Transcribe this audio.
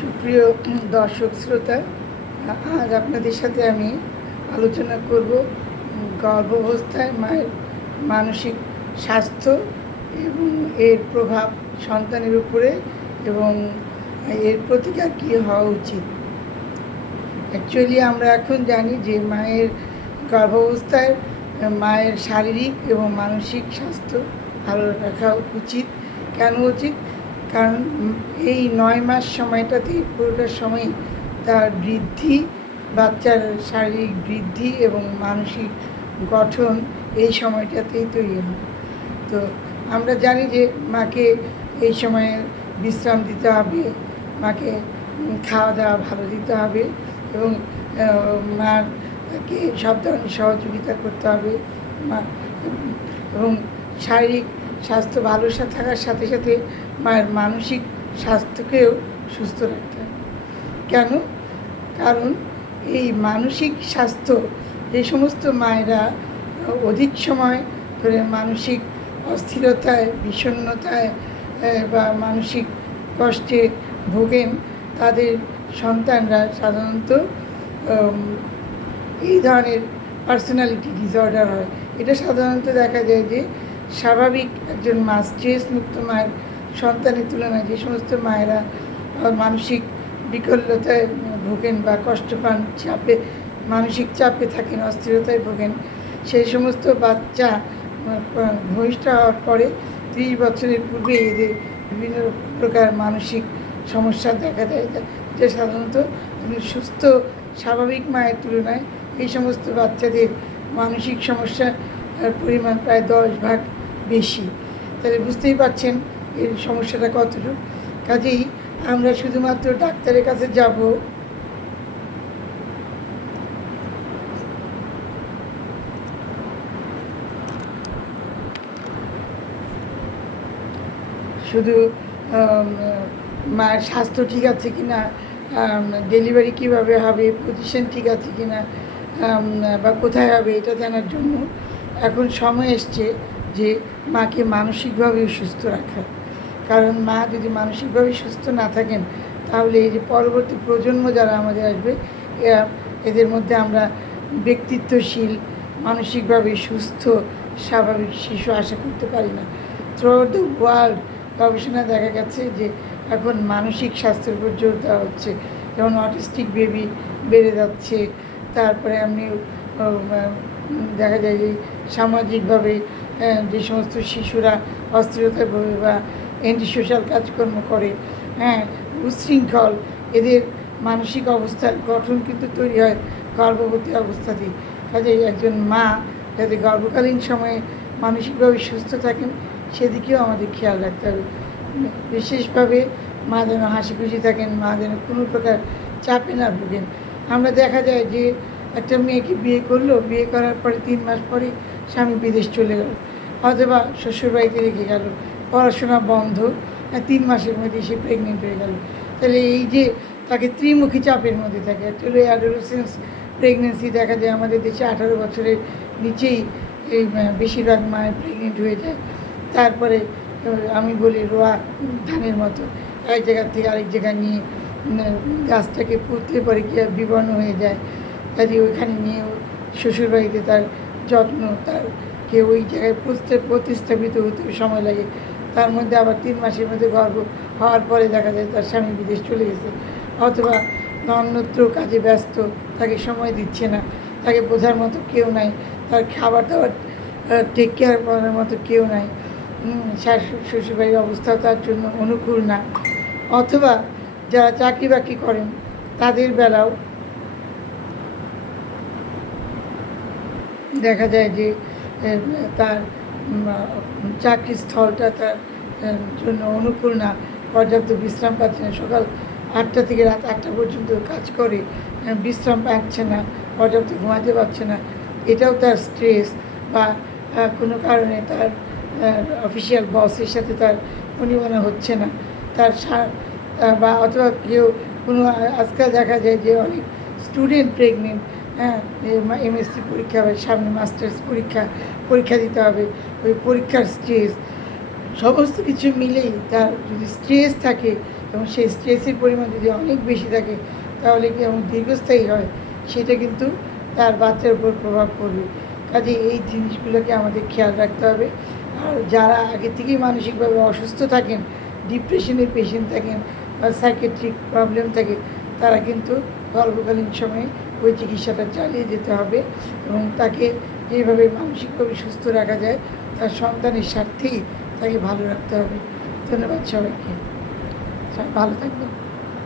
সুপ্রিয় দর্শক শ্রোতা, আজ আপনাদের সাথে আমি আলোচনা করব গর্ভাবস্থায় মায়ের মানসিক স্বাস্থ্য এবং এর প্রভাব সন্তানের উপরে এবং এর প্রতিকার কী হওয়া উচিত। অ্যাকচুয়ালি আমরা এখন জানি যে মায়ের গর্ভাবস্থায় মায়ের শারীরিক এবং মানসিক স্বাস্থ্য ভালো রাখা উচিত। কেন উচিত? কারণ এই নয় মাস সময়টাতে পুরোটা সময় তার বৃদ্ধি, বাচ্চার শারীরিক বৃদ্ধি এবং মানসিক গঠন এই সময়টাতেই তৈরি হয়। তো আমরা জানি যে মাকে এই সময়ে বিশ্রাম দিতে হবে, মাকে খাওয়া দাওয়া ভালো দিতে হবে এবং মাকে সব ধরনের সহযোগিতা করতে হবে, মা, এবং শারীরিক স্বাস্থ্য ভালো থাকার সাথে সাথে মায়ের মানসিক স্বাস্থ্যকেও সুস্থ রাখতে হবে। কেন? কারণ এই মানসিক স্বাস্থ্য যে সমস্ত মায়েরা অধিক সময় ধরে মানসিক অস্থিরতায় বিষণ্ণতায় আহ, বা মানসিক কষ্টে ভোগেন তাদের সন্তানরা সাধারণত এই ধরনের পার্সোনালিটি ডিসঅর্ডার হয়। এটা সাধারণত দেখা যায় যে স্বাভাবিক একজন মা স্ট্রেস মুক্ত মায়ের সন্তানের তুলনায় যে সমস্ত মায়েরা মানসিক বিকল্যতায় ভোগেন বা কষ্ট পান, চাপে, মানসিক চাপে থাকেন, অস্থিরতায় ভোগেন। সেই সমস্ত বাচ্চা ভূমিষ্ঠ হওয়ার পরে ত্রিশ বছরের পূর্বে এদের বিভিন্ন প্রকার মানসিক সমস্যা দেখা দেয়। এটা সাধারণত সুস্থ, স্বাভাবিক মায়ের তুলনায় এই সমস্ত বাচ্চাদের মানসিক সমস্যার পরিমাণ প্রায় দশ ভাগ বেশি। তাহলে বুঝতেই পারছেন এর সমস্যাটা কতটুকু। কাজেই আমরা শুধুমাত্র ডাক্তারের কাছে যাব। শুধু মায়ের স্বাস্থ্য ঠিক আছে কি না ডেলিভারি কীভাবে হবে পজিশন ঠিক আছে কি না বা কোথায় হবে এটা জানার জন্য এখন সময় এসছে। যে মাকে মানসিকভাবে সুস্থ রাখা। কারণ মা যদি মানসিকভাবে সুস্থ না থাকেন, তাহলে এই যে পরবর্তী প্রজন্ম যারা আমাদের আসবে, এরা এদের মধ্যে আমরা ব্যক্তিত্বশীল, মানসিকভাবে সুস্থ, স্বাভাবিক শিশু আশা করতে পারি না। থ্রু দ্য ওয়ার্ল্ড গবেষণা দেখা গেছে যে এখন মানসিক স্বাস্থ্যের উপর জোর দেওয়া হচ্ছে। যেমন অটিস্টিক বেবি বেড়ে যাচ্ছে, তারপরে আপনি দেখা যায় যে সামাজিকভাবে যে সমস্ত শিশুরা অস্থিরতায় ভোগে বা অ্যান্টি সোশ্যাল কাজকর্ম করে হ্যাঁ উচ্ছৃঙ্খল এদের মানসিক অবস্থার গঠন কিন্তু তৈরি হয় গর্ভবতী অবস্থাতেই কাজে একজন মা যাতে গর্ভকালীন সময়ে মানসিকভাবে সুস্থ থাকেন, সেদিকেও আমাদের খেয়াল রাখতে হবে। বিশেষভাবে মা যেন হাসি খুশি থাকেন, মা যেন কোনো প্রকার চাপে না ভোগেন। আমরা দেখা যায় যে একটা মেয়েকে বিয়ে করল, বিয়ে করার পরে তিন মাস পরে স্বামী বিদেশ চলে গেল। অথবা শ্বশুরবাড়িতে রেখে গেল। পড়াশোনা বন্ধ। তিন মাসের মধ্যে সে প্রেগনেন্ট হয়ে গেল। তাহলে এই যে তাকে ত্রিমুখী চাপের মধ্যে থাকে হলো অ্যাডোলসেন্স প্রেগনেন্সি দেখা যায় আমাদের দেশে আঠারো বছরের নিচেই এই বেশিরভাগ মায়ের প্রেগনেন্ট হয়ে যায়। তারপরে আমি বলি রোয়া ধানের মতো। এক জায়গার থেকে আরেক জায়গায় নিয়ে গাছটাকে পুঁতলে পরে কি বিবর্ণ হয়ে যায়। কাজে ওইখানে নিয়ে শ্বশুরবাড়িতে তার যত্ন, তার কে ওই জায়গায় পুষতে প্রতিস্থাপিত হতে সময় লাগে। তার মধ্যে আবার তিন মাসের মধ্যে গর্ভ হওয়ার পরে দেখা যায় তার স্বামী বিদেশ চলে গেছে। অথবা অন্যত্র কাজে ব্যস্ত, তাকে সময় দিচ্ছে না, তাকে বোঝার মতো কেউ নাই, তার খাবার দাবার টেক কেয়ার করার মতো কেউ নাই। শ্বশুরবাড়ির অবস্থাও তার জন্য অনুকূল না। অথবা যারা চাকরি বাকরি করেন, তাদের বেলাও দেখা যায় যে তার চাকরির স্থলটা তার জন্য অনুকূল না। পর্যাপ্ত বিশ্রাম পাচ্ছে না। সকাল আটটা থেকে রাত আটটা পর্যন্ত কাজ করে বিশ্রাম পাচ্ছে না, পর্যাপ্ত ঘুমাতে পারছে না। এটাও তার স্ট্রেস বা কোনো কারণে তার অফিসিয়াল বসের সাথে তার পরিমাণে হচ্ছে না। তার বা অথবা কেউ কোনো আজকাল দেখা যায় যে অনেক স্টুডেন্ট প্রেগনেন্ট হ্যাঁ এমএসসি পরীক্ষা হবে, সামনে মাস্টার্স পরীক্ষা পরীক্ষা দিতে হবে, ওই পরীক্ষার স্ট্রেস সমস্ত কিছু মিলেই তার যদি স্ট্রেস থাকে, এবং সেই স্ট্রেসের পরিমাণ যদি অনেক বেশি থাকে, তাহলে কি এমন দীর্ঘস্থায়ী হয়? সেটা কিন্তু তার বাচ্চার উপর প্রভাব পড়বে। কাজে এই জিনিসগুলোকে আমাদের খেয়াল রাখতে হবে। আর যারা আগে থেকেই মানসিকভাবে অসুস্থ থাকেন ডিপ্রেশনের পেশেন্ট থাকেন, বা সাইকেট্রিক প্রবলেম থাকে, তারা কিন্তু গর্ভকালীন সময়ে ওই চিকিৎসাটা চালিয়ে যেতে হবে এবং তাকে যেভাবে মানসিকভাবে সুস্থ রাখা যায়, তার সন্তানের স্বার্থেই তাকে ভালো রাখতে হবে। ধন্যবাদ সবাইকে। সবাই ভালো থাকবেন।